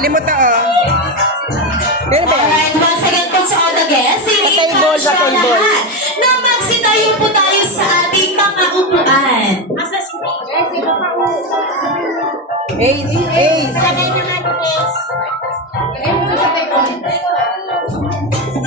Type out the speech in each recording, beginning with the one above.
Dali mo to, oh. Pero ba? Alright, once again po sa all the guests, Table, sa table. na magsitayo po tayo sa ating mga upuan. Eight.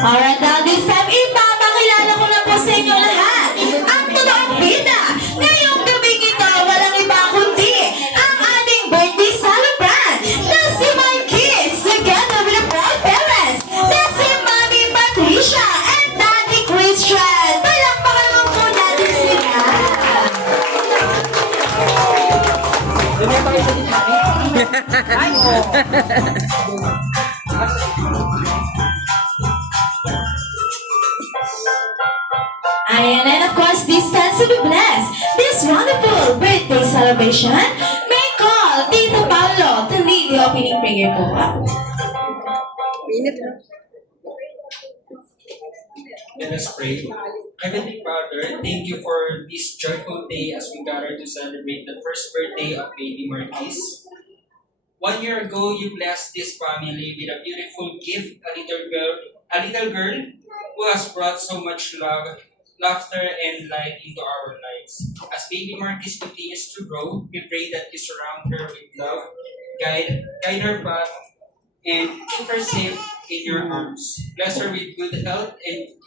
Alright, now this time, ipapakilala ko na po sa inyo lahat ang totoong bida. Ngayong gabi ito, walang iba kundi ang ating birthday celebrant na si my kids together with the proud parents na si Mami Patricia and Daddy Christian. Palakpakan naman po natin sila. And of course, this stands to be blessed. This wonderful birthday celebration may call Tito Paolo to lead the opening prayer po. Minute. Let us pray. Heavenly Father, thank you for this joyful day as we gather to celebrate the first birthday of baby Marquis. 1 year ago, you blessed this family with a beautiful gift, a little girl who has brought so much love, laughter, and light into our lives. As baby Marquis continues to grow, we pray that you surround her with love, guide her path, and keep her safe in your arms. Bless her with good health and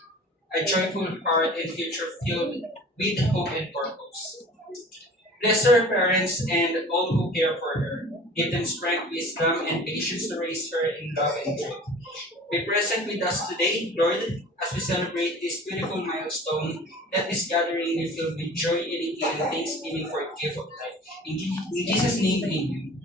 a joyful heart and future filled with hope and purpose. Bless her parents and all who care for her. Give them strength, wisdom, and patience to raise her in love and truth. Be present with us today, Lord, as we celebrate this beautiful milestone. Let this gathering be filled with joy, unity, and thanksgiving for a gift of life. In Jesus' name, amen.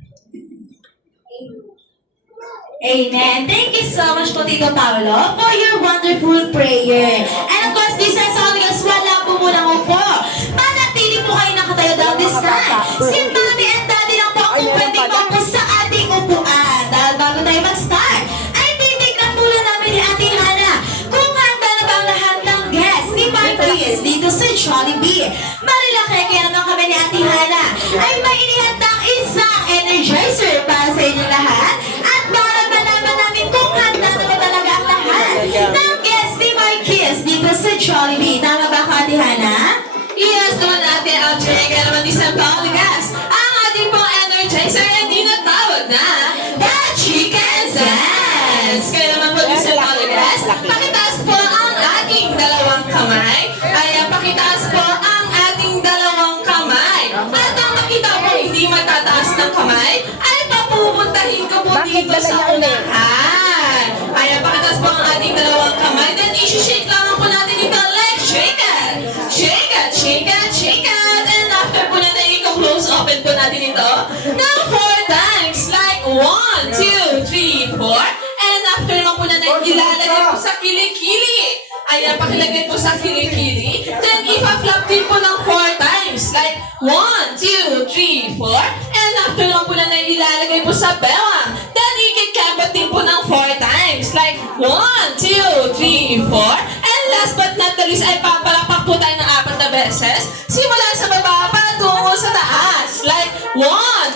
Amen. Thank you so much po, Tito Paolo, for your wonderful prayer. And of course, this time sa audience, wala po muna ko po. Manatili po kayo nakatayo down this time. Si Mami and Daddy lang po ang pwedeng po sa ating upuan. Dahil bago tayo mag-start, ay titignan muna namin ni Ate Hana kung handa na ba ang lahat ng guests ni Marquis dito sa Jollibee. Marilaki, kaya naman kami ni Ate Hana ay may inihandang isang energizer para sa inyo lahat. At para malaman namin kung handa na ba talaga ang lahat ng guests ni Marquis dito sa Jollibee. Tama ba ako, Ate Hana? Yes, naman natin ang kaya naman di sa Pauligas. Ang ating pong energizer ay tinatawag na The Chicken Dance. Kaya naman po di sa Pauligas, pakitaas po ang ating dalawang kamay. Ayan, pakitaas po ang ating dalawang kamay. At ang makita po hindi matataas ng kamay, ay papupuntahin ko po dito sa unahan. Ayan, pakitaas po ang ating dalawang kamay. Then, isi-shake lamang po natin ito like shake it. Shake it, shake it, shake it. And after po natin, i-close open po natin ito ng 4 times. Like 1, 2, 3, 4. And after naman po natin, ilalagay po sa kilikili. Ayan, pakilagay po sa kilikili. Then, ipa-flap din po ng 4 times. Like 1, 2, 3, 4. And after naman po natin, ilalagay po sa bewang. Then, ikikabot din po ng 4 times. Like 1, 2, 3, 4. And last but not the least, ay papalakpak po tayo ng 4 na beses. Simula sa baba patungo sa taas. Like 1,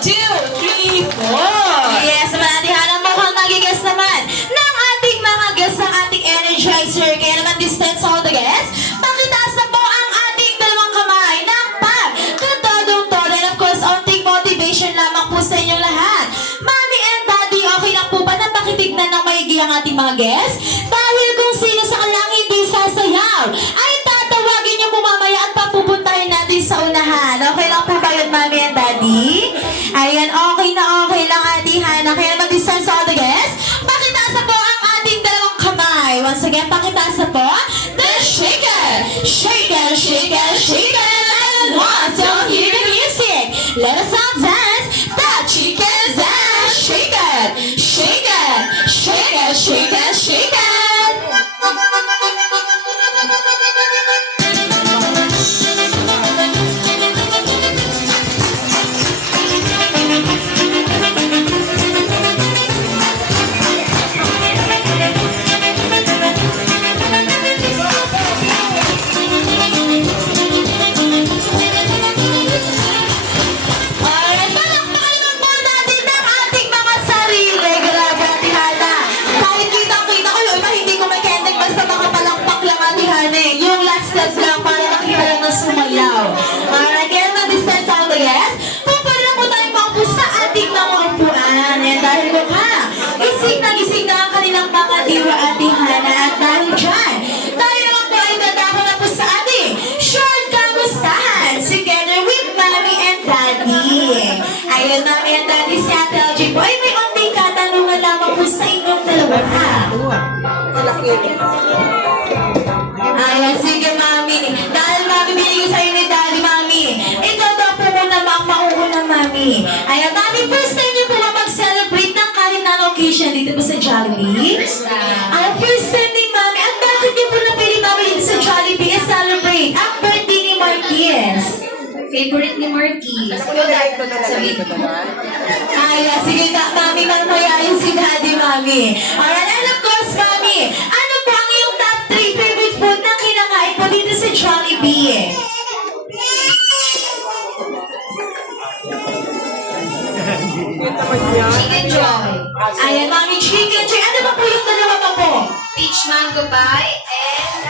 2, 3, 4. Yes, Ate Hana, mukhang nagigas naman ng ating mga guests ang ating energizer. Kaya naman this time sa all the guests, pakitaas na po ang ating dalawang kamay ng pag-tutodong-todo. And of course, onting motivation lamang po sa inyong lahat. Mami and Daddy, okay lang po ba na pakitignan ng maigi ang ating mga guests? Dahil kung sino sa kanilang hindi sasayaw, ay tatawagin niyo po mamaya at papupuntahin natin sa unahan. Okay lang po ba yun, Mami and Daddy? Ayan, okay lang, Ate Hana. Kaya naman this time sa all the guests, pakitaas na po ang ating dalawang kamay. Once again, pakitaas na po. Then shake it! Shake it, shake it, shake it! And once you hear the music, let us all dance the chicken dance. Shake it, shake it, shake it, shake it, shake it. mukha. Gising na ang kanilang mga diwa at Hana. At dahil dyan, tayo naman po ay dadako na po sa ating short kamustahan together with Mommy and Daddy. Ayun, Mommy and Daddy, si Ate LJ po ay may onting katanungan lamang po sa inyong dalawa. Ayan, sige, Mami. Dahil, Mami, binigay sa'yo ni Daddy, Mami. Ikaw daw po muna mauuna, Mami. Ayan, Mami, first time niyo po ba mag-celebrate ng kahit na occasion dito po sa Jollibee? Ay, first time ni Mami. At bakit niyo po napili, Mami, dito sa Jollibee i-celebrate ang birthday ni Marquez? Favorite ni Marquis. Sabi ko. Ayan, sige na, Mami, mamayayin si Daddy, Mami. Alright, and of course, Mami, ano po ang iyong top 3 favorite food na kinakain po dito sa Jollibee? Chicken joy. Ayan, Mami, chicken joy. Ano ba po yung dalawa pa po? Peach mango pie and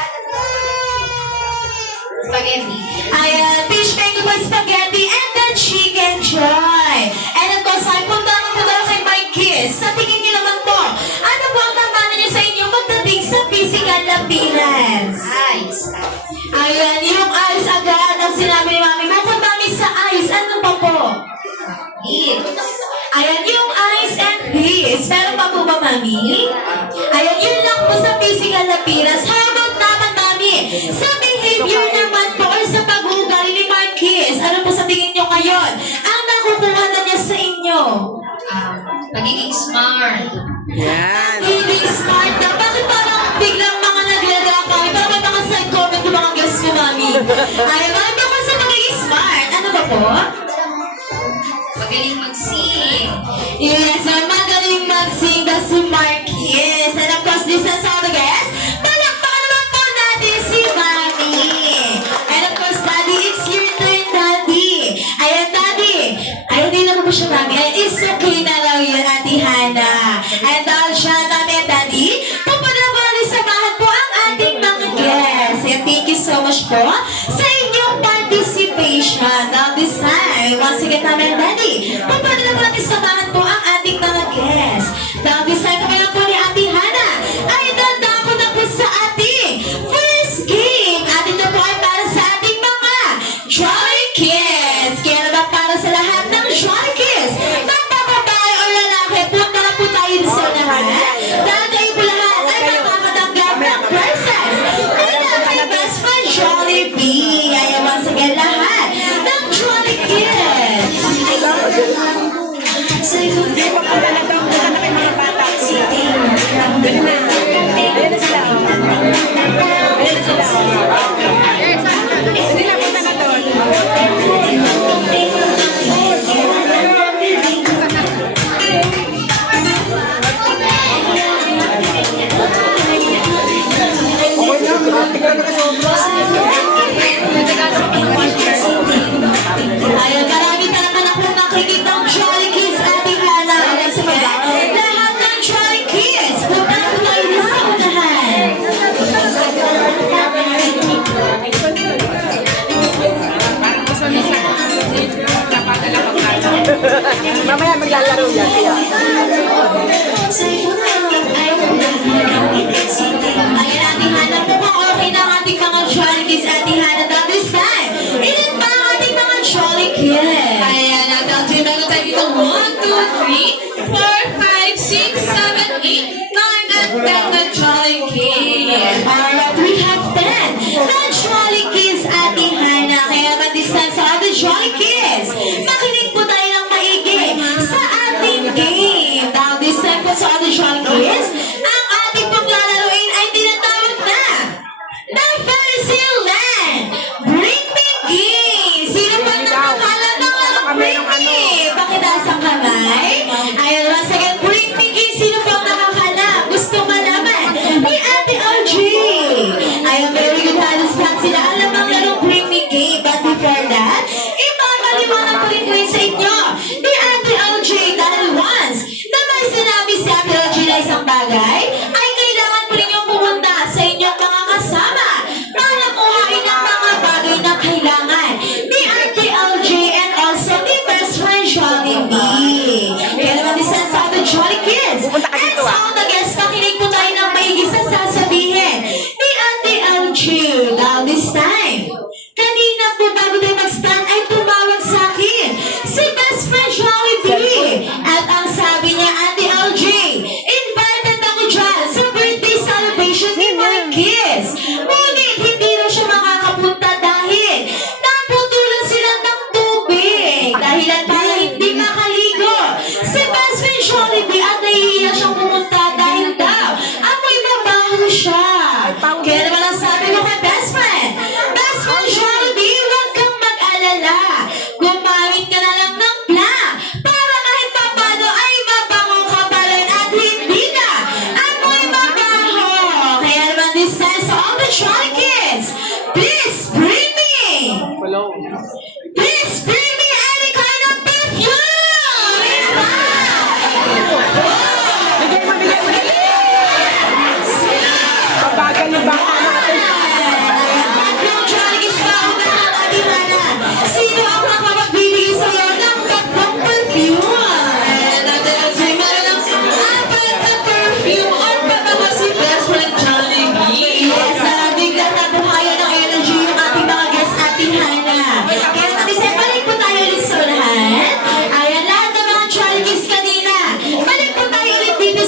spaghetti. Ayan, fish mango pie, spaghetti, and the chicken joy. And of course, ay punta naman po daw kay Mike Kiss. Sa tingin niyo naman po, ano po ang tambanan niyo sa inyo pagdating sa physical appearance? Ice. Ayan, yung ice agad ang sinabi ni Mami. Bukod Mami sa ice, ano pa po? Lips. Ayan, yung ice and peas. Meron pa po ba, Mami? Ayan, yun lang po sa physical appearance. How about naman, Mami? Sa behavior naman po or sa pag-uugali ni Marquez, ano po sa tingin nyo ngayon? Ang nakukuha na niya sa inyo? Pagiging smart. Yan. Pagiging smart na. Bakit parang biglang mga nagladrap kami? Parang may mga side comment yung mga guests ko, Mami. Ayan, Mami, bakit sa pagiging smart? Ano ba po? Magaling mag-sing. Yes, ang magaling mag-sing na si Marquez. And of course, this is all the guests. Palakpakan naman po natin si Mami. And of course, Daddy, it's your turn, Daddy. Ayan, Daddy. Ay, hindi naman po siya, Mami. Ayan, it's okay na raw yun, Ate Hana. And dahil siya, Mami and Daddy, pupunta na po natin samahan po ang ating mga guests. And thank you so much po sa inyong participation. Now this time, once again, Mami and Daddy, pupunta na po natin samahan po ang ating mga guests. Now this time, kami po ni Ate Hana ay dadako na po sa ating first game. At ito po ay para sa ating mga Jolly Kids. Kaya naman para sa lahat ng Jolly Kids, magpapabae o lalaki, punta na po tayo sa unahan. Dahil kayo po lahat ay makakatanggap ng prizes. Kaya kay Best Friend Jollibee. Kaya once again lahat ng Jolly Kids. Ayun, marami talaga na po nakikita ang Jolly Kids, Ate Hana. Ayan, sige. Lahat ng Jolly Kids, punta na po tayo sa unahan. Mamaya maglalaro yan. Kaya. Ayan, Ate Hana, mukhang okay na ang ating mga Jolly Kids, Ate Hana. Now this time, ilan pa ang ating mga Jolly Kids? Ayan, at meron tayo dito 1, 2, 3, 4, 5, 6, 7, 8, 9, and 10 na Jolly Kids. Alright, we have 10 na Jolly Kids, Ate Hana. Kaya naman this time sa ating Jolly Kids, makinig po tayo ng maigi sa ating game. Now this time po sa ating Jolly Kids, ang ating paglalaroin ay tinatawag na Fantasyland Bring Me Game. Sino pa nakakala ng Bring Me? Pakitaas ang kamay. Ayun, once again, Bring Me Game. Sino pa nakakala? Gusto malaman ni Ate LG. Ayun, very good hands lahat sila. Alam ang larong Bring Me Game. But before that, ipapaliwanag ko rin po yun sa inyo ni Ate LG dahil once na may sinabi si Ate LG na isang bagay, ay kailangan po rin yung pumunta sa inyong mga kasama para kuhain ang mga bagay na kailangan ni Ate LG and also ni Best Friend Jollibee. Kaya naman isa sa ating Jolly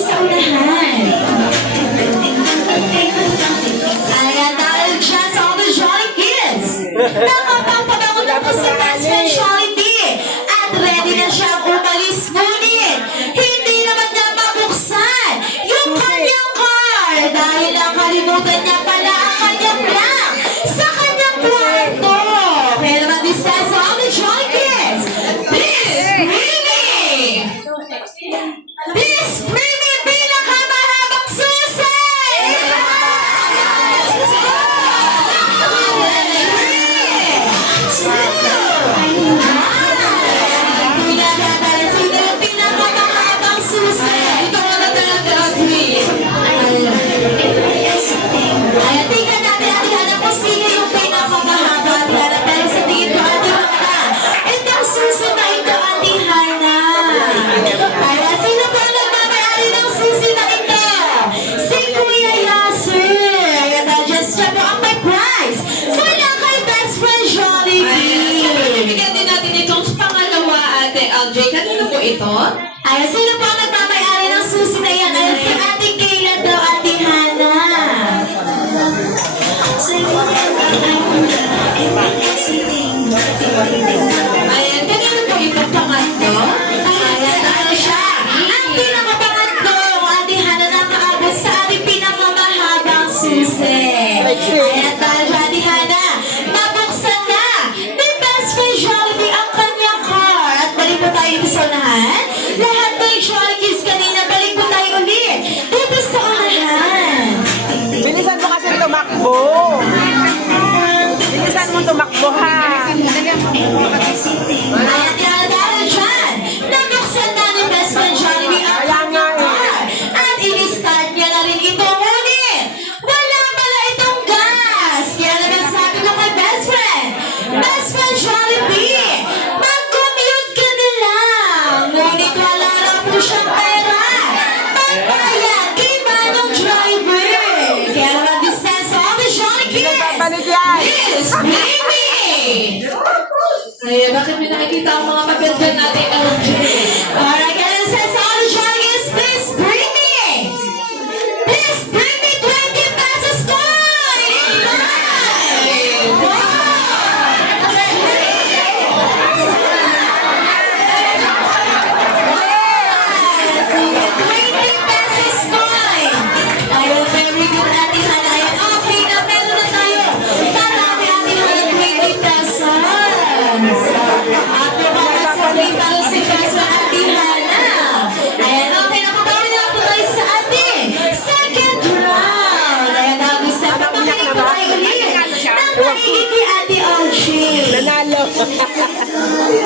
sa unahan. Ayan, dahil dyan sa all the Jolly Kids. Nakapagpabangon na po si Best Friend Jollibee. At ready na siyang umalis. Ngunit, hindi naman niya mabuksan yung kanyang car. Dahil nakalimutan niya pala ang kanyang lock sa kanyang kwarto. Kaya naman this says all the Jolly Kids. This Primi pinakamahabang susi! Sino yung pinakamahabang susi? Ito mo na talaga, Queen. Ayan, tingnan natin Ate Hana kung sino yung pinakamahaba, Ate Hana. Pero sa tingin ko, Ate Hana, ito ang susi na ito, Ate Hana. Kaya sino ba ang nagmamayari ng susi na ito? Si Kuya Yasser. Ayan, dahil siya po ang may prize. Wala kay Best Friend Jollibee. Bibigyan din natin itong pangalawa, Ate LJ. Kanino po ito? Ayan, sino po ang nagmamayari ng susi na yan? Ayan, si Ate Kayla daw, Ate Hana. Ayan, kanino po itong pangatlo? Ayan, ano siya? Ang pinakapangatlo, Ate Hana, nakaabot sa ating pinakamahabang susi. Ayan, dahil siya, Ate Hana, nabuksan na ni Best Friend Jollibee ang kanyang car. At balik po tayo dito sa unahan. Lahat ng Jolly Kids kanina, balik po tayo ulit dito sa unahan. Bilisan mo kasi tumakbo. Bilisan mo tumakbo ha. Ayan, dahil dyan, nabuksan na ni Best Friend Jollibee ang kanyang car. At in-start niya na rin ito. Ngunit, wala pala itong gas. Kaya naman sabi ko kay Best Friend Jollibee, mag-commute ka na lang. Ngunit wala raw po siyang pera. Magbayad kay Manong Driver. Kaya naman this says all the Jolly Kids. Balik yan. Yes, baby! Ayan, bakit may nakikita ang mga maganda natin, LJ? Alright, guys, says all the Jolly Kids, please bring me 20 pesos coin! Pesos coin! Ayun, very good, Ate Hana. Ayan, okay na, meron na tayo. Marami, Ate Hana, 20 pesos. At may para si Peso, Ate Hana. Ayan, okay na, pagawin na po tayo sa ating second round. Ayan, gusto ko makinig po tayo ulit ng makinig kay Ate Audrey. Nanalo.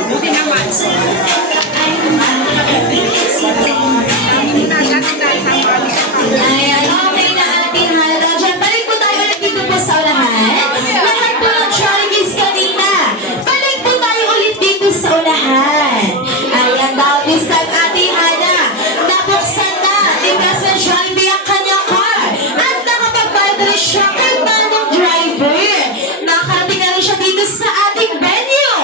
Buti naman. Ayan, okay na Ate Hana. Diyan, balik po tayo ulit dito po sa unahan. Lahat po ng Jolly Kids kanina. Balik po tayo ulit dito sa unahan. Ayan, daw this time Ate Hana. Nabuksan na ni Best Friend Jollibee ang kanyang car. At nakapagbayad rin siya kay Manong Driver. Nakarating na rin siya dito sa ating venue.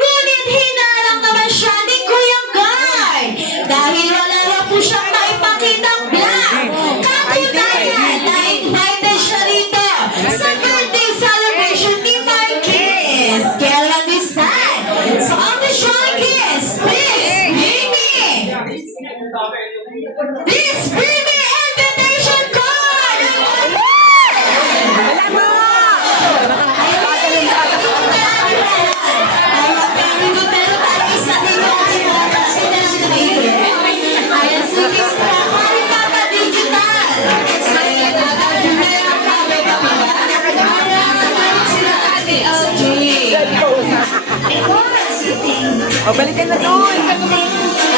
Ngunit hinalang naman siya ni Kuya Guy. Dahil wala raw po siyang maipakitang black. Katunayan, na-invited siya rito sa birthday celebration ni Marquez. Kaya lang this time, so all the Jolly Kids, please bring me invitation card! Wala mo. Ate LJ. O, balikan na doon.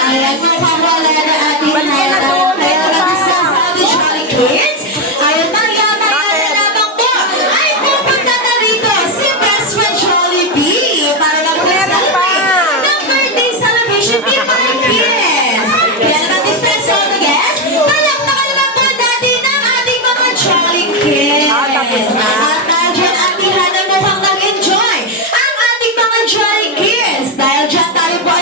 Ayan, mapawala na ating Hana. Kaya natin sa Saudi Jolly Kids. Ayan, maglamaya na lamang po. Ay, pupunta na rito si Best Friend Jollibee para mag-celebrate ng birthday celebration ni Marquez. Kaya naman dispense all the guests. Palakpakan naman po natin ang ating mga Jolly Kids. Tapos na. At nandiyan Ate Hana mukhang nag-enjoy ang ating mga Jolly Kids. Dahil dyan tayo po ay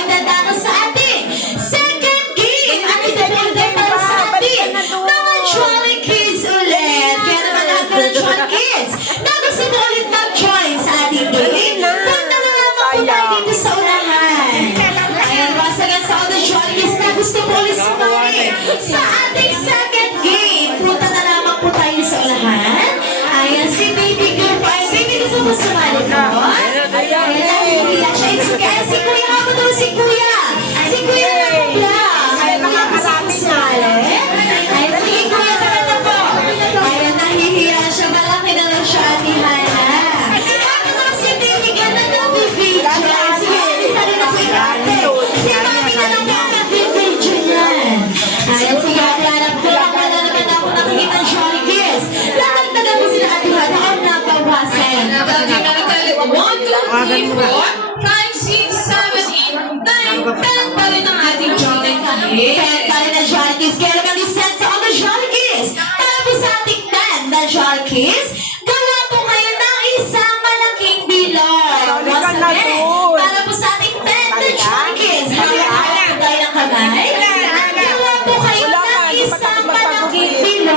Sa ating second game, punta na lamang po tayo sa unahan. Ayan, si Baby Girl po. Ay, Baby, gusto mo sumali po? Ayan, nahihiya siya. Si Kuya, ako daw si Kuya. Si Kuya na po lang. Ayan, Kuya, gusto mo sumali? Ayan, sige Kuya, tara na po. Ayan, nahihiya siya. Malaki na lang siya, Ate Hana. Ako naman si Baby Girl na nabibidyo. Sige, isa rin na si Ate. Si Mami na lang yung nabibidyo niyan. Ayan, sige, Ate Hana. Wala naman ako nakikita ng Jolly Kiss. Latagtagan mo sila, Ate Hana. Ako napawasan. Nabagay na tayo. 1, 2, 3, 4, 5, 6, 7, 8, 9, 10 pa rin ang ating Jolly Kiss. Pen pa rin ang Jolly Kiss. Kaya naman isend sa mga Jolly Kiss. Para po sa ating pen na Jolly Kiss, gawa po kayo ng isang malaking bilog. Once again, para po sa ating pen na Jolly Kiss, hawak po tayo ng kamay. Gawa po kayo ng isang malaking bilog.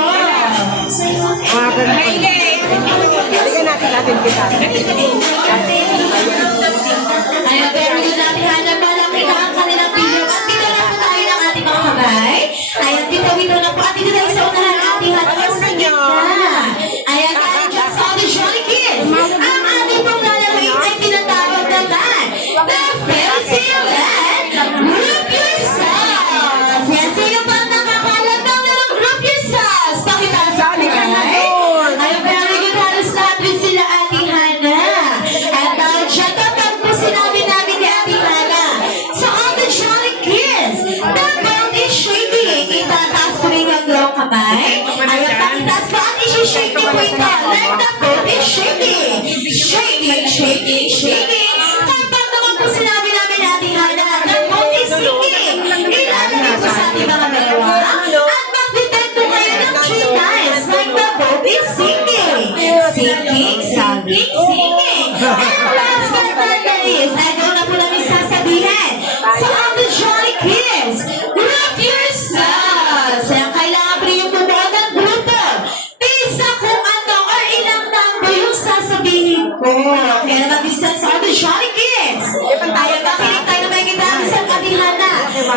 Ayan, pero yun natin hanap malaki na ang kanilang bilog. At dito na po tayo ng ating mga kamay. Ayan, dito na po. At dito tayo sa unahan ating hanap sa gitna. Ayan, dahil dyan sa The Jolly Kids, ang ating pong lalaroin ay tinatawag naman The Fantasyland Group Yourselves. Yan, sino pa ang nakakalam ng larong Group Yourselves? Pakita sa kamay. Ayan, very good. Halos lahat rin sila ating Hana. At dahil dyan, kapag po sinabi namin ni ating Hana, sa all the Jolly Kids, the world is shaking. Itataas po rin ang dalawang kamay. Ayan, pakitaas po at isi-shake niyo po ito. Like the boat is shaking. Shaking, shaking, shaking. Kapag naman po sinabi namin ni ating Hana, the boat is sinking. Ilalagay po sa ating mga dalawa. At mag-detect po kayo ng 3 times. Like the boat is sinking. Sinking, sinking, sinking. And last but not the least, ay doon na po namin sasabihin. So all the Jolly Kids, group yourselves. Kaya kailangan po yung bumuo ng grupo. Pisa kung ano or ilang number yung sasabihin ko. Kaya naman distance sa all the Jolly Kids. Ayan, makinig tayo na may gitara sa ating Hana.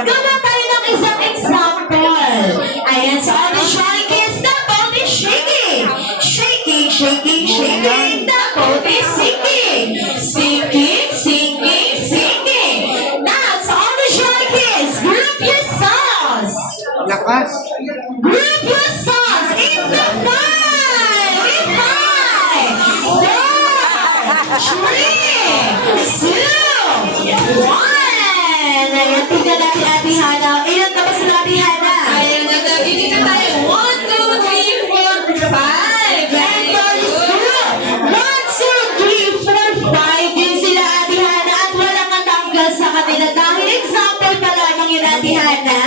Gawa tayo ng isang example. Ayan, so all the Jolly Kids, the boat is shaking. Shaking, shaking, shaking. The boat is sinking. Sinking, sinking, sinking. Now, so all the Jolly Kids, group yourselves. Group yourselves in the 5, in 5, 4, 3, 2, 1. Ayan, tingnan natin Ate Hana. Ilan na ba sila Ate Hana? Ayan, nagdadikita tayo. 1, 2, 3, 4, 5. And for this group, 1, 2, 3, 4, 5 din sila Ate Hana at walang natanggal sa kanila dahil example pa lamang yun Ate Hana.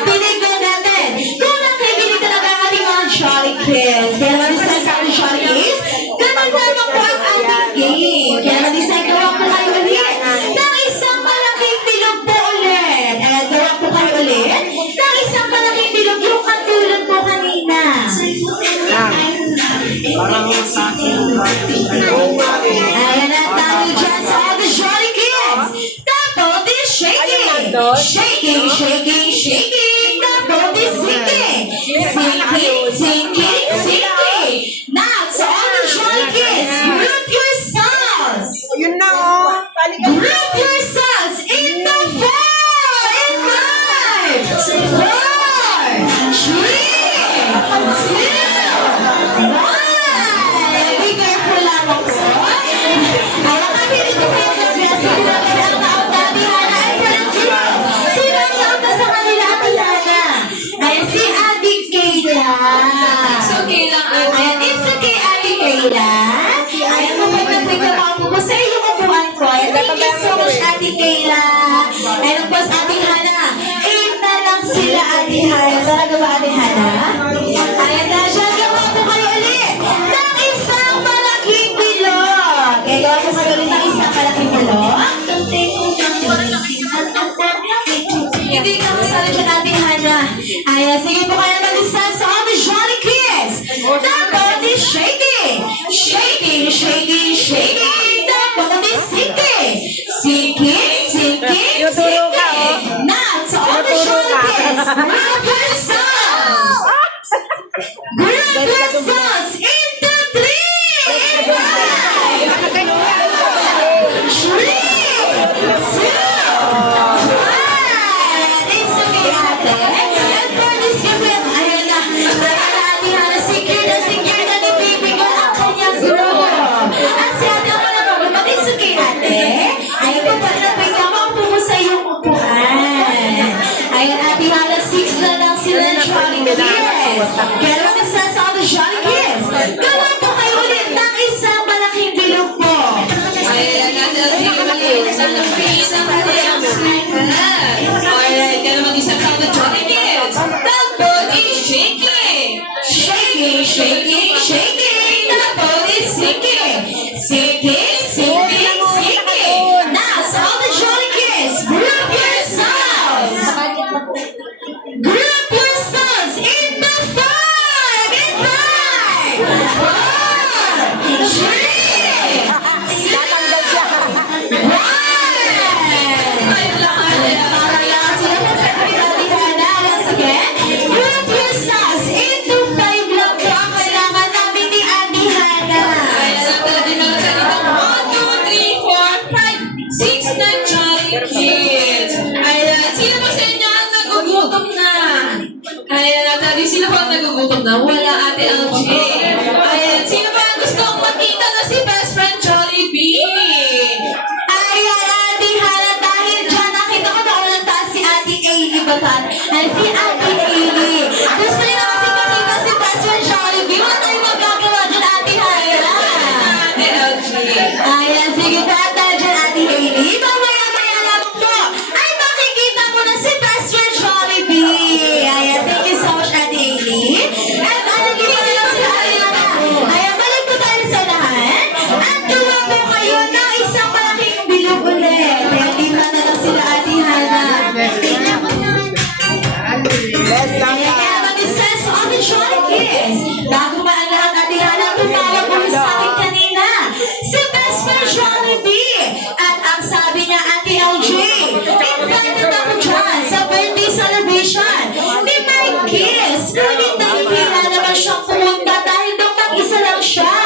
Tinignan natin kung nakikinig talaga ang ating mga Jolly Kids. Kaya naman isa sa ating Jolly Kids, ganun lamang po ang ating game. Kaya naman isa gawa po kayo ulit ng isang malaking bilog po ulit. Ayan, gawa po kayo ulit ng isang malaking bilog yung katulad po kanina. Ayan ang tawag dyan sa all the Jolly Kids. The boat is shaking. Shaking, shaking, shaking. The boat is sinking. Sinking, sinking, sinking. Now, so all the Jolly Kids, group yourselves. Yun na, oh. Group yourselves in the 4, in 5, 4, 3, 2, 1. Be careful lamang po. Alam natin ito kayo kasi sino ang naon natin Hana ay walang group. Sino ang naon na sa kanila Ate Hana? Ay si Ate Kayla. It's okay lang, Ate. Ayan, it's okay Ate Kayla. Ayan po pag nag-trigger ako po sa iyong upuan ko. Ayan, thank you so much Ate Kayla. And of course Ate Hana, 8 na lang sila Ate Hana. Talaga ba Ate Hana? Ayan na siya, gawa po kayo ulit ng isang malaking bilog. Kaya gawa po kayo ulit ng isang malaking bilog. Hindi ka masala dyan Ate Hana. Ayan, sige po kayo mag-isa sa all the Jolly Kids. The boat is shaking. Shaking, shaking, shaking. The boat is sinking. Sinking, sinking, sinking. Now, to all the Jolly Kids. Kids. Kaya naman isa sa mga Jolly Kids. Gawin po kayo ulit ng isang malaking bilog po. Ayan, natin ulit sa lapis ang kanyang sikat. Alright, kaya naman isang tao na Jolly Kids. The body shaking. Shaking, shaking, shaking. The boat is sinking. Sinking, sinking, sinking. Now, so all the Jolly Kids, group yourselves. Group yourselves into five. In five. 4, 3, 2, 1. Ay, lahat yan. Para lang sila magkakilala once again. Group yourselves into five lang po ang kailangan namin ni Ate Hana. Ayan, natin meron sa dito. 1, 2, 3, 4, 5, 6 na Jolly Kids. Ayan, sino po sa inyo ang nagugutom na? Ayan, natin sino po ang nagugutom na? Wala Ate LJ. Ayan, sino ba ang gustong makita na si best friend Jollibee? Ayan, Ate Hana, dahil dyan nakita ko na unang taas si Ate Ailey Batan. Ay, si Ate Ailey. Gusto niyo na kasi makita si Best Friend Jollibee. Wala tayong magagawa dyan, Ate Hana. Ate LJ. Ayan, sige pa tayo dyan, Ate Hailey. Mamaya-maya lamang po ay makikita mo na si Best Friend Jollibee. Ayan, thank you so much, Ate Hailey. At ano, di pa na lang sila, Ate Hana. Ayan, balik po tayo sa lahat. At gawa po kayo ng isang malaking bilog ulit. Kaya di pa na lang sila, Ate Hana. Kaya naman isa sa Ate Jolly Kids. Bago pa ang lahat, Ate Hana, tumawag mo sa akin kanina. Si Best Friend Jollibee. At ang sabi niya, Ate LJ, invited ako dyan sa birthday celebration ni Mike Kiss. Ngunit nahihila naman siyang pumunta dahil doon mag-isa lang siya.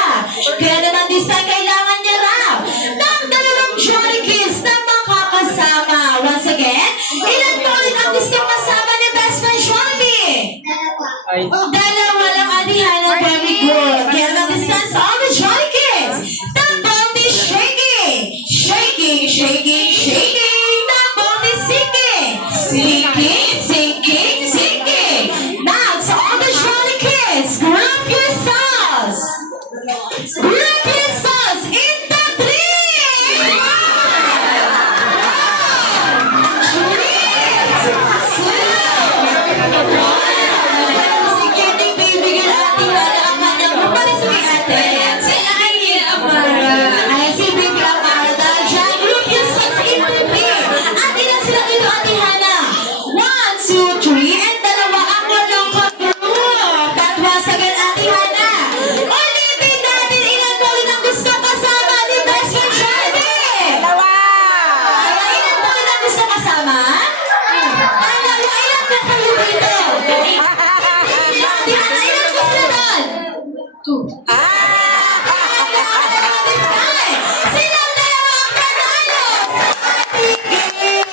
Kaya naman this time, kailangan niya raw ng dalawang Jolly Kids na makakasama. Once again, ilan po ulit ang gusto kasama ni Best Friend Jollibee? Dalawa lang, Ate Hana, very good. Kaya naman this time sa all the Jolly Kids, the boat is shaking. Shaking, shaking, shaking. The boat is sinking. Sinking, sinking, sinking. Now, to all the Jolly Kids, group yourselves. Group yourselves into 3, 2, 1. Ayan, si Ate Amara. Ay, si Baby Amara dahil dyan, group yourselves into 3. At ilan sila dito, Ate Hana? 1, 2, 3, and dalawa ang walang ka-group. That once again, Ate Hana. Ulitin natin, ilan po ulit ang gusto kasama ni Best Friend Jollibee? Dalawa! Ay, ilan po ulit ang gusto kasama? Dalawa, ilan po kayo dito? Ate Hana, ilan gusto doon? 2. Silang dalawa ang panalo sa ating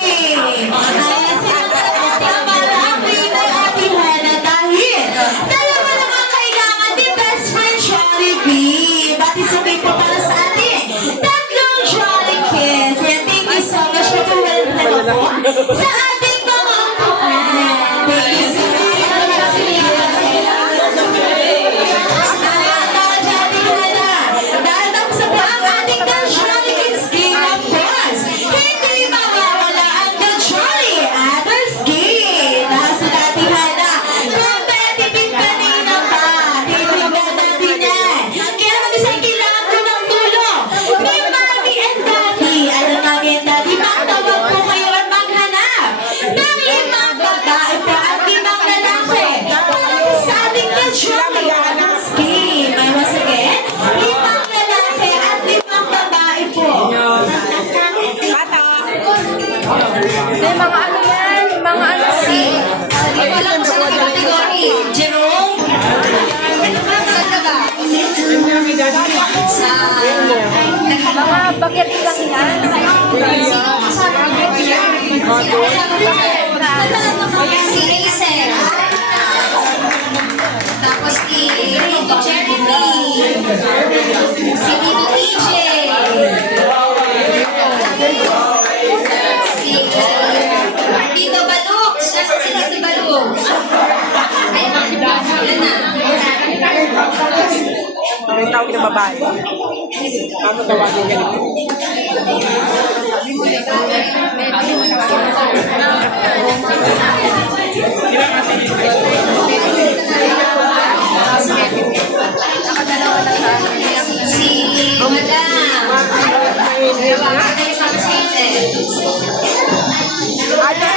game. Ayan, silang dalawa ang tama ang winner, Ate Hana, dahil dalawa lang ang kailangan ni Best Friend Jollibee. Batisipin po para sa atin. Tatlong Jolly Kids. Ayan, thank you so much for the welcome po sa ating mga upuan. Thank you so much. Dahil tapos na po ang ating The Jolly Kids game, of course. Hindi mawawala ang The Jolly Others game. Nasa Ate Hana, competitive kanina pa. Titignan natin yan. Kaya naman isang kailangan ko ng tulong ni Mommy and Daddy. Alam Mommy and Daddy, magtawag po kayo at maghanap ng 5 babae po at 5 lalaki. Para sa ating The Jolly Others game. Ay, once again, 5 lalaki at 5 babae po. May mga ano yan? Mga ano si... Sabi ko lang sa category. Jerome? Saan ka ba? Sa... Mga bagets lang yan. Sino kasama mo? Si Rachel. Tapos si Tito Jeremy. Si Tito TJ. Si Tito Balux. Nasa si Tito Balux. Ayan. tawag ng babae. Ano tawagin ganito?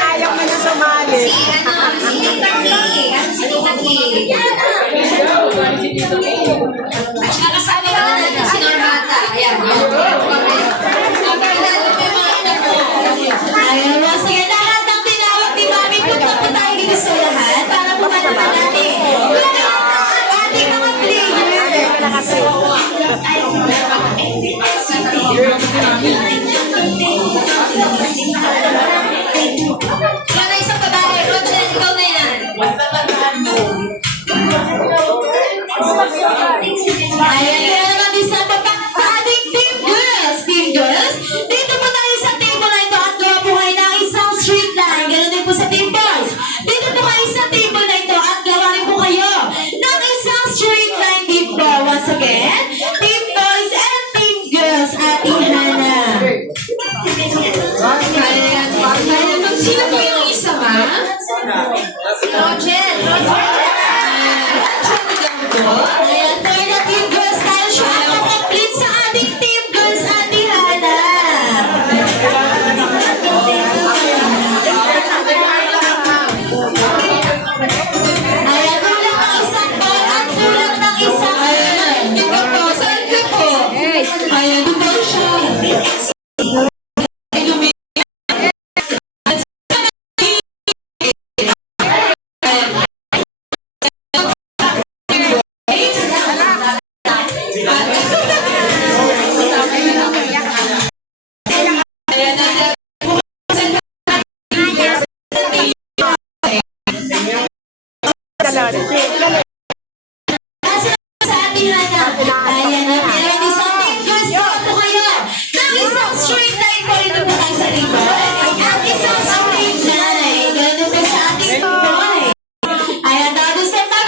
Ayaw mo na sumali. Sabi ka na natin si Normata. Ayan. Ayun, sige, lahat ng tinawag ni Mami, punta po tayo dito sa lahat para pumalala natin. Ang ating mga Yan ay isang babae. Roger, ikaw na yan. Ayan, kaya naman isa pa pa sa ating Team Girls. Team Girls, dito po tayo sa table na ito at gawa po kayo ng isang street line. Ganun din po sa Team Boys. Dito po kayo sa table na ito at gawa rin po kayo ng isang street line dito. Once again, Team Boys and Team Girls, Ate Hana. Ayan, sino po yung isa, ma? Roger, ayan, for the Team Girls tayo siya. Complete sa ating Team Girls, Ate Hana. Ayan, kulang ng isang ball at kulang ng isang Ikaw po, saan ka po? ayan, dito siya. Sa ating Hana. Ayan, meron isang Team Girls gawa po kayo ng isang straight line po ito po tayo sa likod at isang straight line. Ganun po sa ating boy. Ayan, bago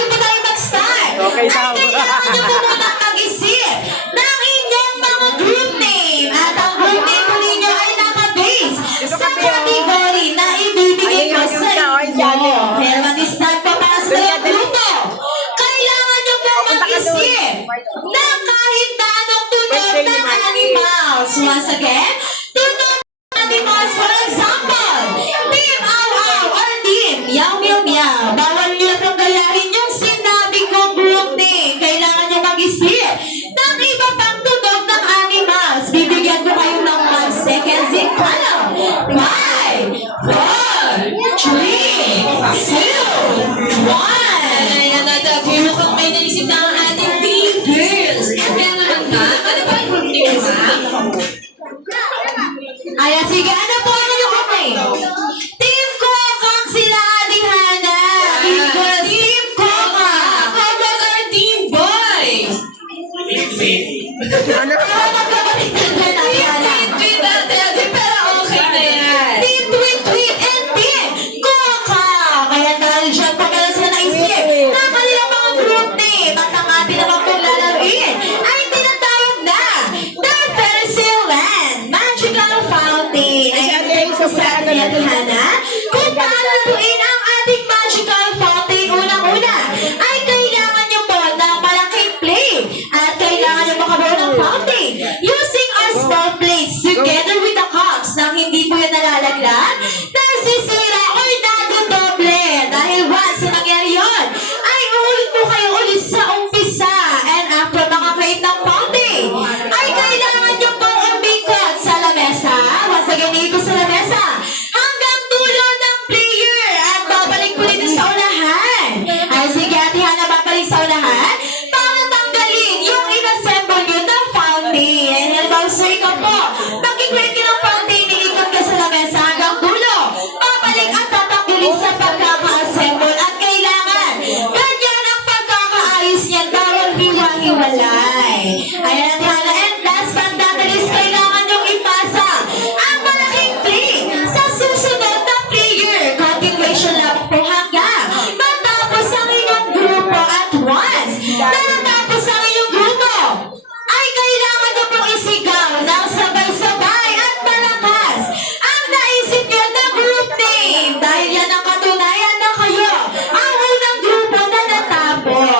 po tayo mag-start, Okay, ay kailangan nyo po munang mag-isip ng inyong mga group name. At ang group name po ninyo ay naka-base sa category na ibibigay ko sa inyo. Pero mag-start po para sa mga grupo. Kailangan nyo po mag-isip na kahit na anong tunog ng animals. Once again, tunog ng animals, for example, Team Aw Aw or Team Meow Meow Meow. Bawal nyo na pong galahin yung sinabi kong group name. Kailangan nyo mag-isip ng iba pang tunog ng animals. Bibigyan ko kayo ng 1 second in column. 5, 4, 3, 2, 1. Ayan, natagay mo kung may naisip na ang ating Team Girls. Kaya naman, ma'am, ano ba yung group niyo, ma'am? Ayan, sige, ano po ang yung group name? Team Kokak sila, Ate Hana. Team Girls, Team Kokak. How about our Team Boys? Ano magkabaliktad na na, Hana? Tweet natin, pero okay na yan. Team Tweet Tweet and Team Kokak. Kaya dahil dyan po meron sila naisip na kanilang mga group name at ang ating naman pong lalawin ay tinatawag na The Fantasyland Magical Fountain. Ayan, ito po sa atin, Ate Hana. Kung paano lutuin ang ating magical fountain, unang-una ay kailangan nyo po ng malaking plate at kailangan nyo makabuo ng fountain.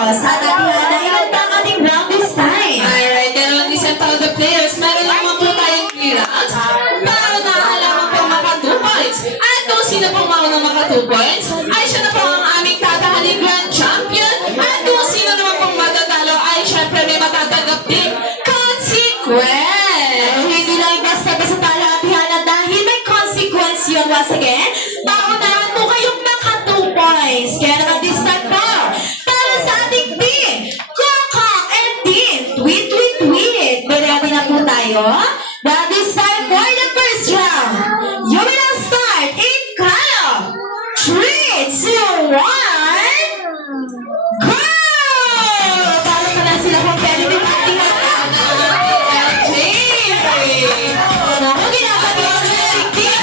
At Ate Hana, ilan pa ang ating round this time? Alright, kaya naman isang tao the players, meron naman po tayong 3 rounds para nakahalaman po maka 2 points. At kung sino pong maunang maka 2 points, ay siya na po ang aming tatahaling grand champion. At kung sino naman pong matatalo, ay syempre may matatanggap din consequence. Hindi lang basta-basta talo, Ate Hana, dahil may consequence yun. Once again, paunahan po kayong maka 2 points. Kaya naman this time po, para sa ating team, Kokak and team, tweet. May ready na po tayo. Now this time for the first round, you will now start in column. 3, 2, 1, go! Para pa lang sila kung pwede din Ate Hana. Naku, ginagawa ko na yung team.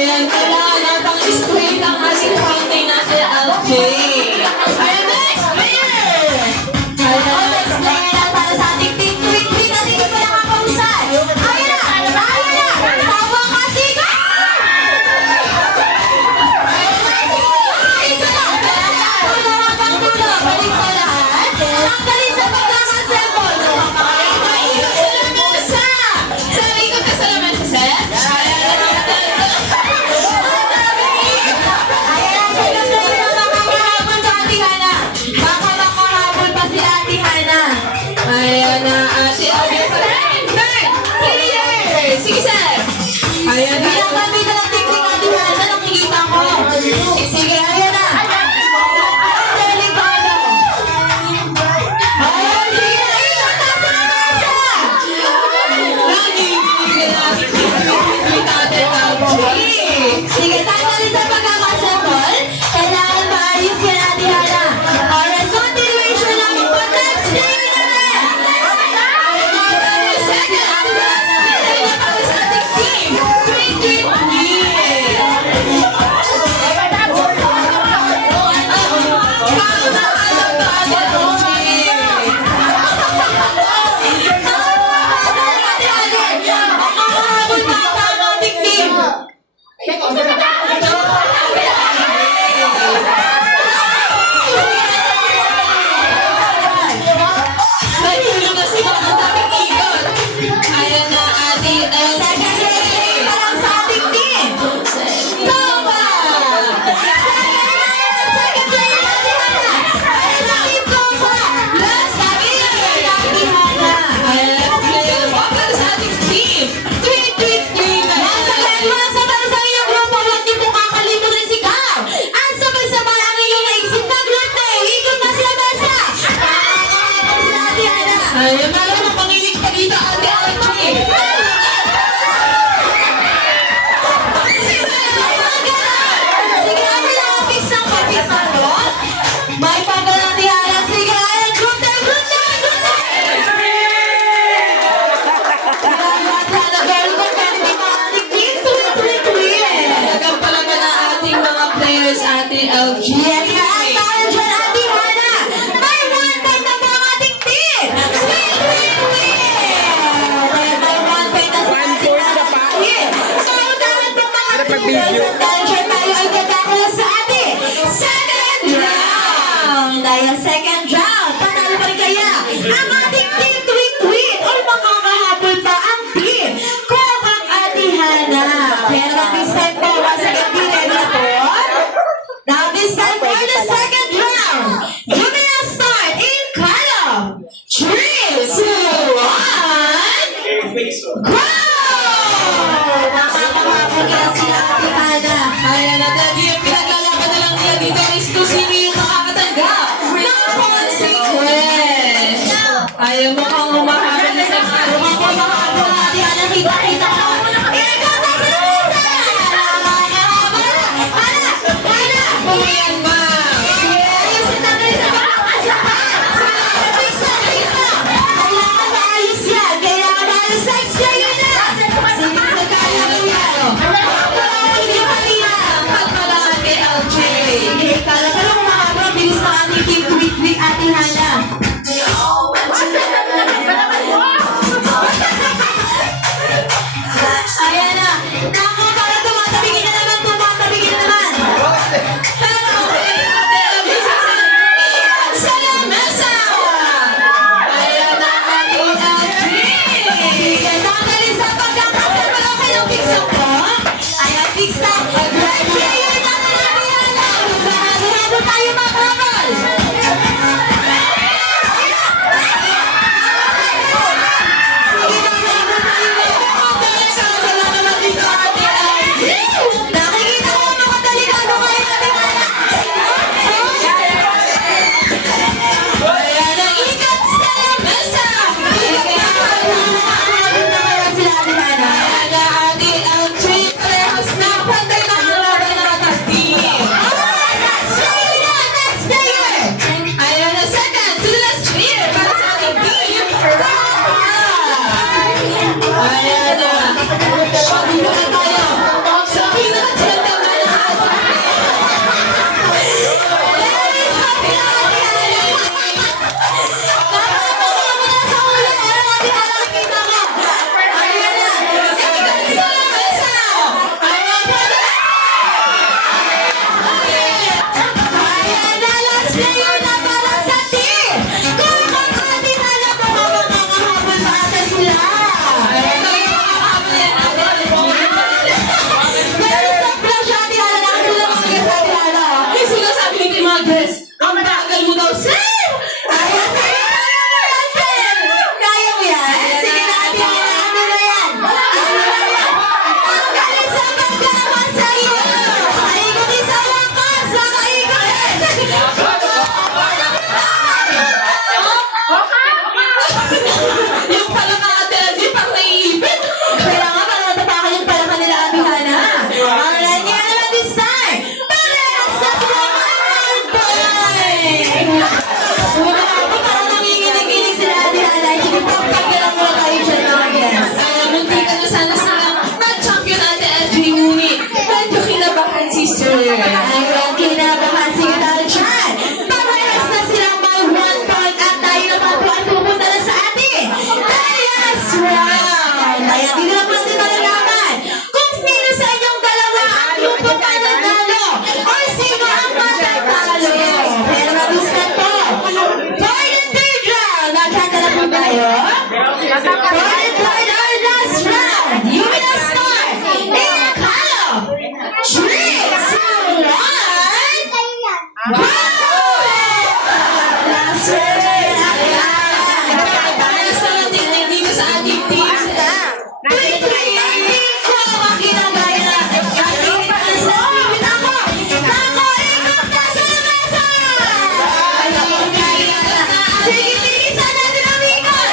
Ayan, kailangan natin straight ang ating fountain natin, LJ. Ayan, next player! Next player na para sa ating team. Tweet natin hindi pa nakakausay. Ayan na! Tawa ka, siga! Balik sa lahat. Tanggalin sa pagkakasembol. Sabi ko ka sa laman sa set? Ayan, sino player na makakahabol sa ating Hana? Baka makahabol pa si Ate Hana. Ayan na, ate LJ pa rin. Third player! Sige, sir! Ayan na. Bilang kami na natin kung Ate Hana, nakikita ko. Sige, ayan na. Delikado. Ayan, sige, ayun, nasa na nasa. Nagigigil natin yung natin, LJ. Sige, tanggalin sa pagkakasembol. Kailangan maayos yan, Ate Hana. Alright, continuation namin po. Next player naman. Second, player na para sa ating team. 3, 2, 1, go! Nakakapagod na si Ate Hana. Ayan na, lagi yung pinaglalaban na lang nila dito is kung sino yung makakatanggap ng consequence. Ayaw mo kang humahabol na sa Mukhang kumahabol na Ate Hana. Kita-kita ko. Ikaw na sa isa! Hana! Umayan ba? Ayusin natin sa pagkakasama! our last round, you will start in a count of 3, 2, 1, go! Last round. Parehas na lang tingnan dito sa ating team.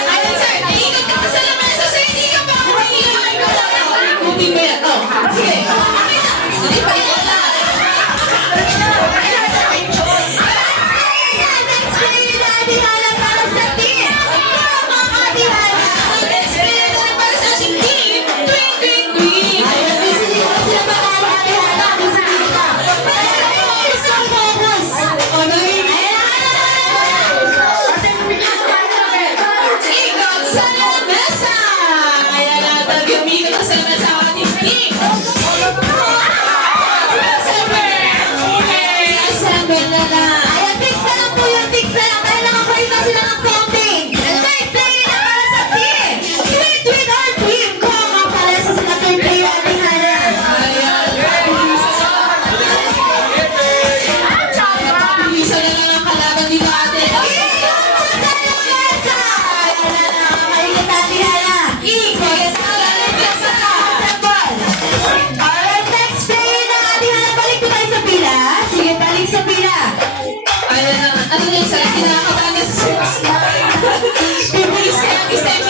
Ayun, sir, iikot ka pa sa lamesa, sir, hindi ka pa ako mahihiyan. Ikutin mo yan. Oh, sige. Okay na. Hindi pa yan. Let's get it on para sa ating team. Twing, twing, twing. Ikot sa lamesa. Kaya natin umikot ka sa lamesa ang ating team. Assemble na lang. Ayan, fix na lang po yun, fix na lang. Kaya nakapalita sila ng counting. Third player na para sa team. Tweet, tweet, or tweet. Kung ang pala sa sila third player, ating hanap. Isa na lang ang kalaban dito ate. Ayun na. Ano na yung sarap kinakabahan niya sa Bilis kaya step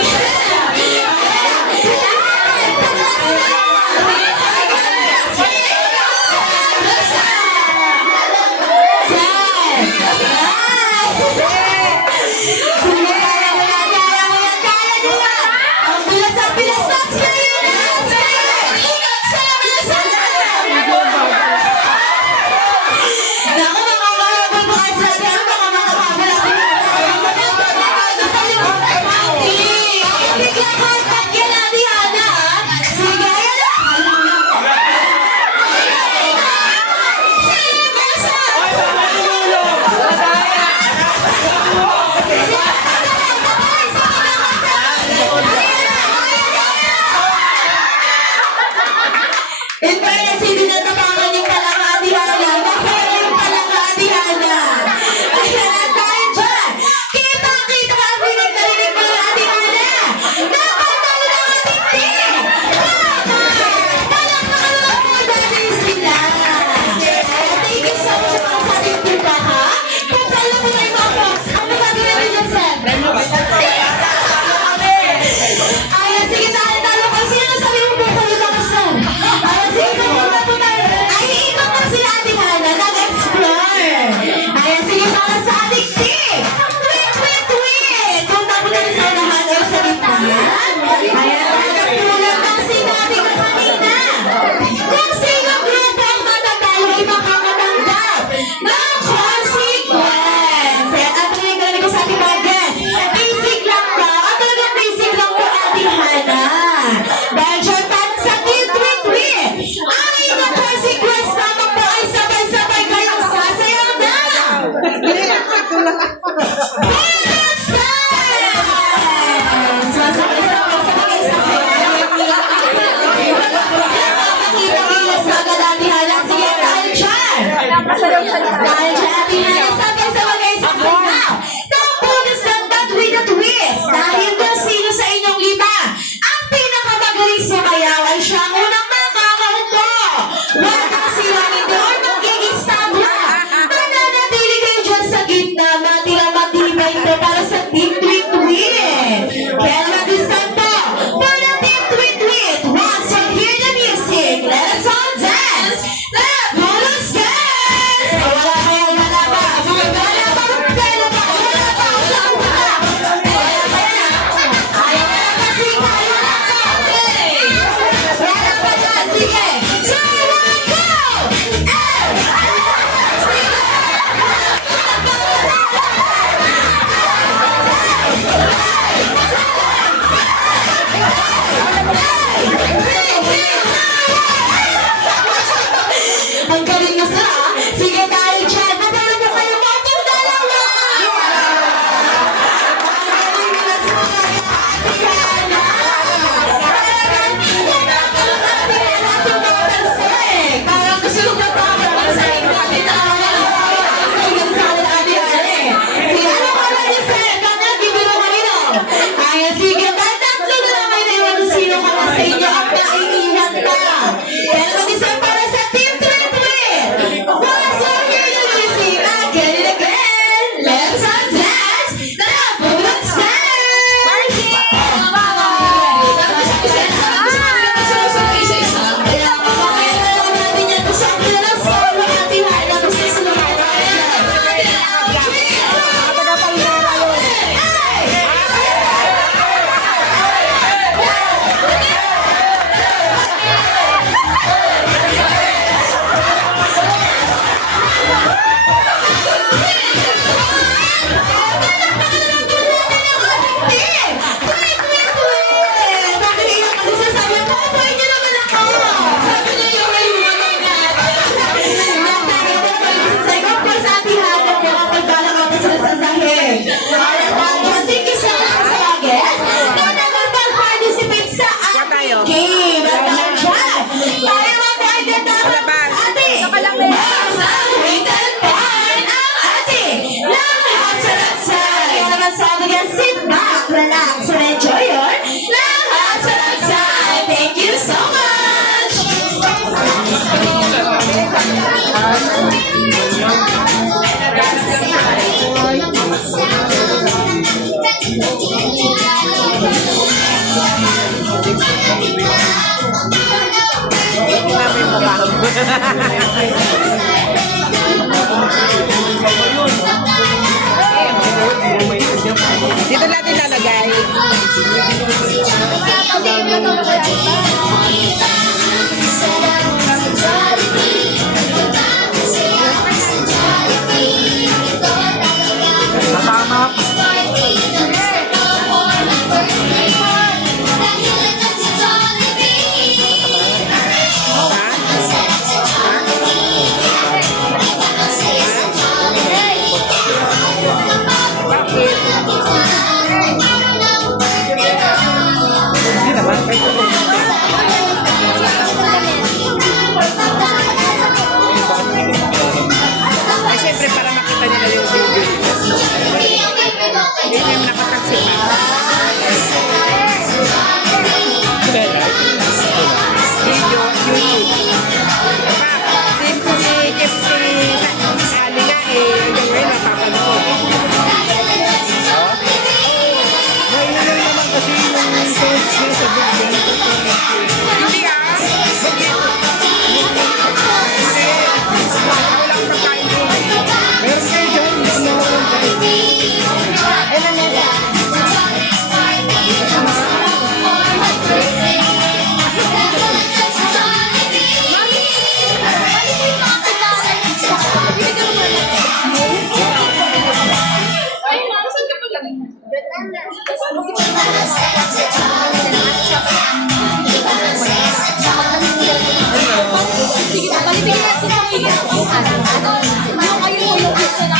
In fairness, hindi na tapangan yung kalangatiana. Bakit yung kalangatiana? Ayan na tayo dyan. Kita-kita ka ang pinagdarinig mo ng atiana. Napatalo ng ating team. Tama! Palakpakan naman po natin sila. Thank you so much mga sa ating punta, ha? Kung kala mo tayo mga folks, ano gagawin natin dyan, sir? Ayan, sige tayo, talo ko. Sino nasabi mo po kayo na sir? Ayan, sige, pupunta po tayo. Ay, iikot na sila ating hana, nag-explore. Ayan, sige, para sa ating team. Tweet, tweet, tweet. Punta po tayo sa unahan o sa gitna. Ayan, tulad ng sinabi ko kanina. Kung sino grupo ang matatalo ay makakatanggap ng consequence. Ayan, at tuloy ko sa ating mga guests. Basic Thank you so much sa mga guests na nakapag-participate sa ating game. At dahil dyan, tayo mag-guided naman sa ating rated part ang ating lahat-salaksay. Kaya naman sa mga guests, sit back, relax, and enjoy your lahat-salaksay. Thank you so much! Dito natin lalagay. Ay, syempre para makita nila yung video. Hindi yung nakapagsipa. Video, YouTube. Si Ali nga hanggang ngayon napapanood. Ngayon naman kasi yung search niya sa video. Hindi walang pagkain ko. Meron kayo dyan. Hindi na walang Sige na, palibigyan natin ang yung ayun mo yung isa na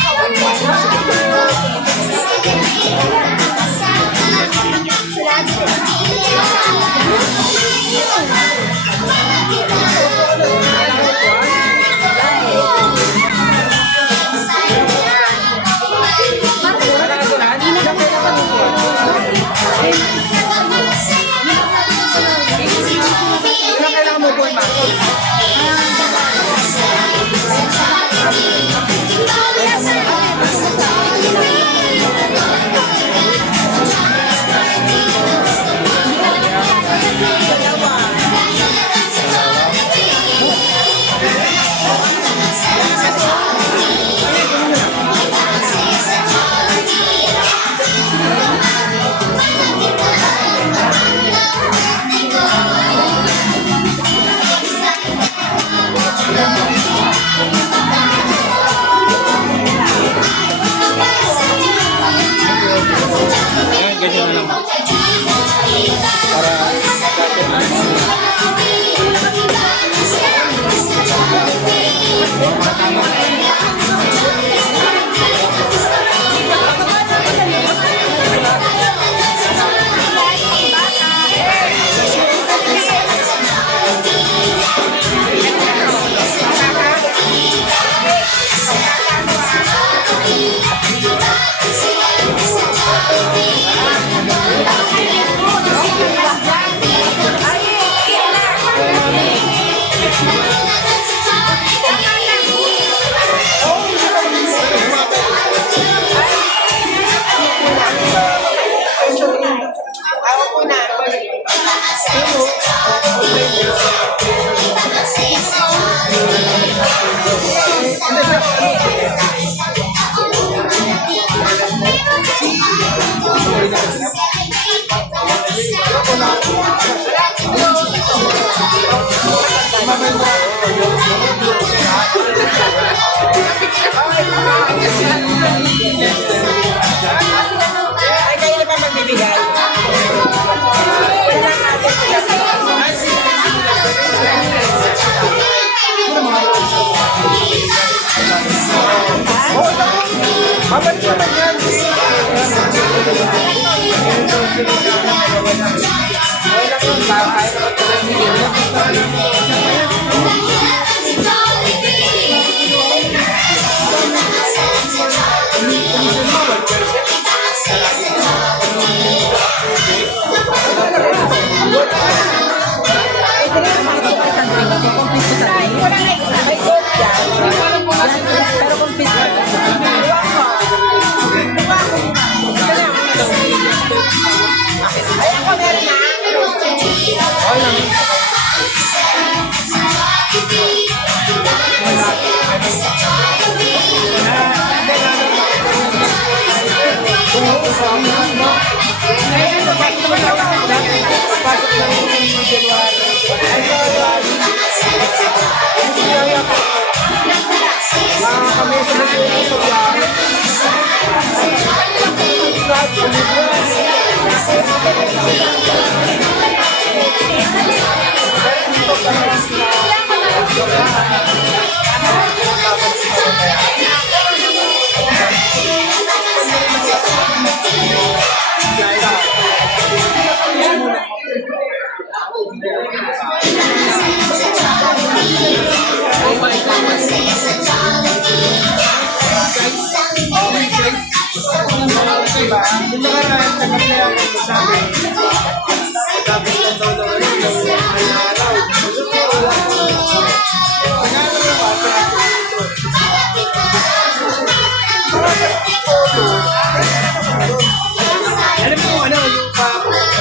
Alam mo ano, yung pa-trend.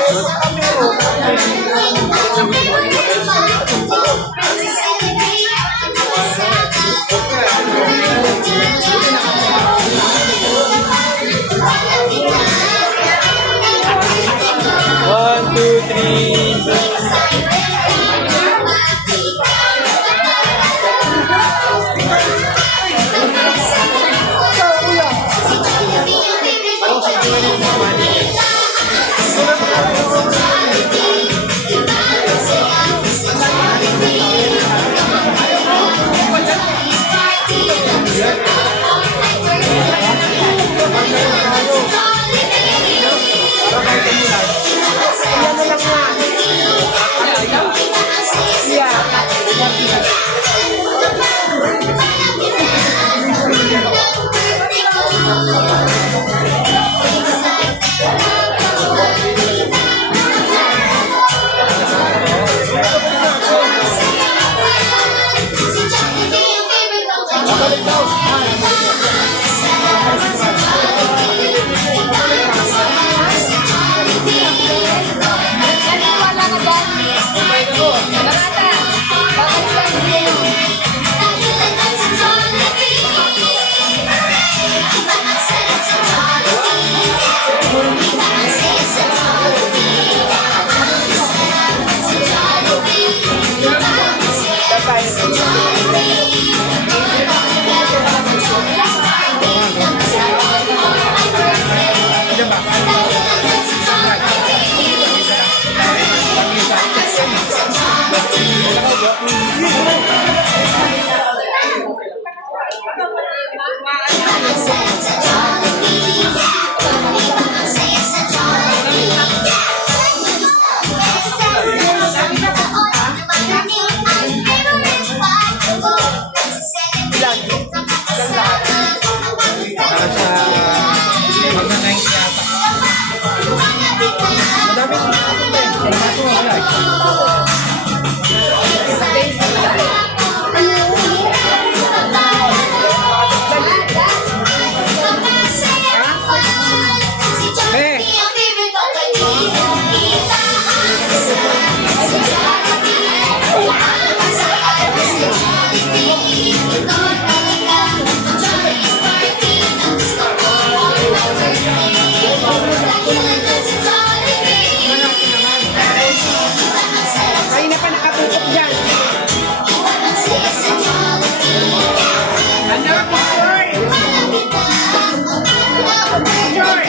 Yes. Ay na pa nakatutok dyan. Anak mo, Joy! Joy!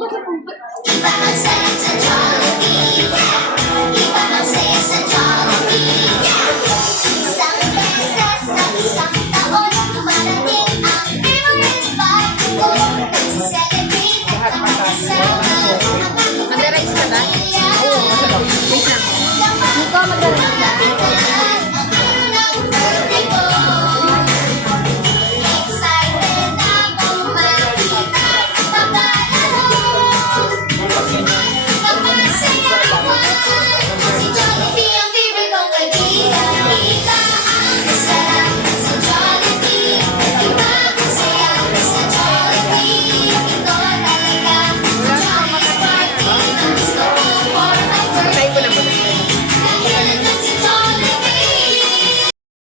Bawat